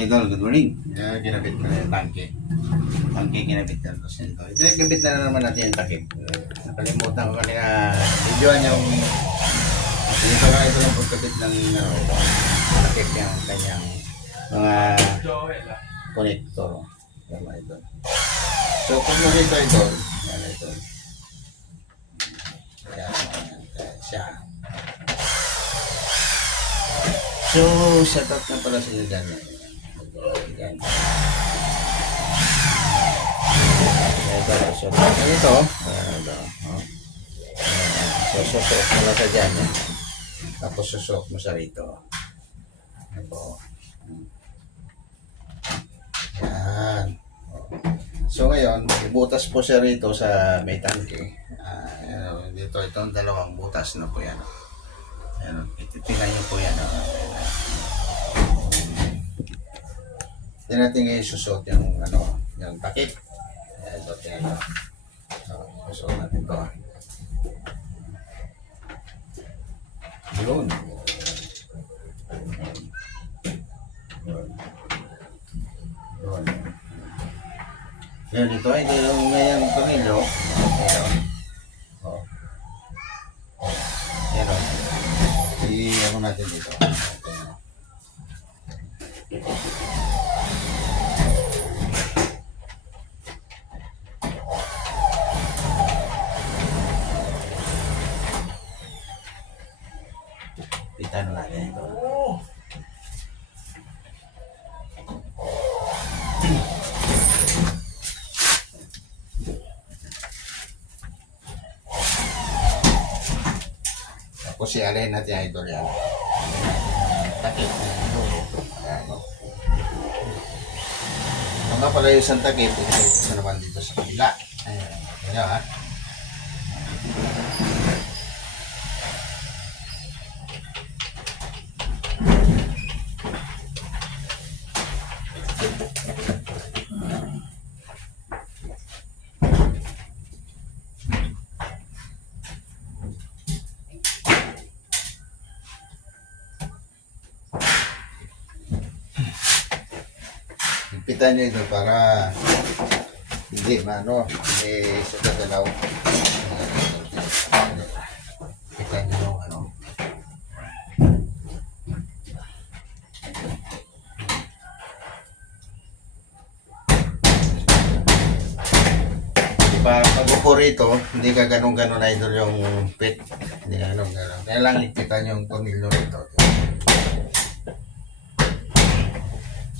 Idol, good morning. Ginabit ko na yung tangke. Tangke ginabit na ito. Ito yung gabit na naman natin yung takip. Nakalimutan ko kanina videoan yung ito nga ito yung pagkabit ng takip yung kanyang mga connector. Tama ito. So kung mo dito ito, yan ito. Yan siya. So, set up na pala sila dyan. Yan. Ito. Ito. So, susok mo lang sa dyan. Tapos susok mo sa rito. Ito. Yan. So, ngayon, ibutas po siya rito sa may tangke. Dito, itong dalawang butas na po yan. Ayan, tingnan nyo po yan. Hindi natin ngayon susot yung, yung takip. Ayan, ito, tingnan nyo. So, susot natin ito. Yun. Yun. Yan, ito yung ngayang tornilyo. Ayan. Ano natin dito. Pitan natin ito. Tapos i-alay natin ito yan. Takip. Ito nga pala yung isang takip. Ito naman dito sa kabila. Ayan. Ayan ha. Higpitan nyo ito para hindi hindi sa gagalaw. Higpitan nyo yung pag-upo rito, hindi ka ganun-ganun idol yung pit. Hindi ka ganun-ganun. Kaya lang higpitan yung tornilyo rito.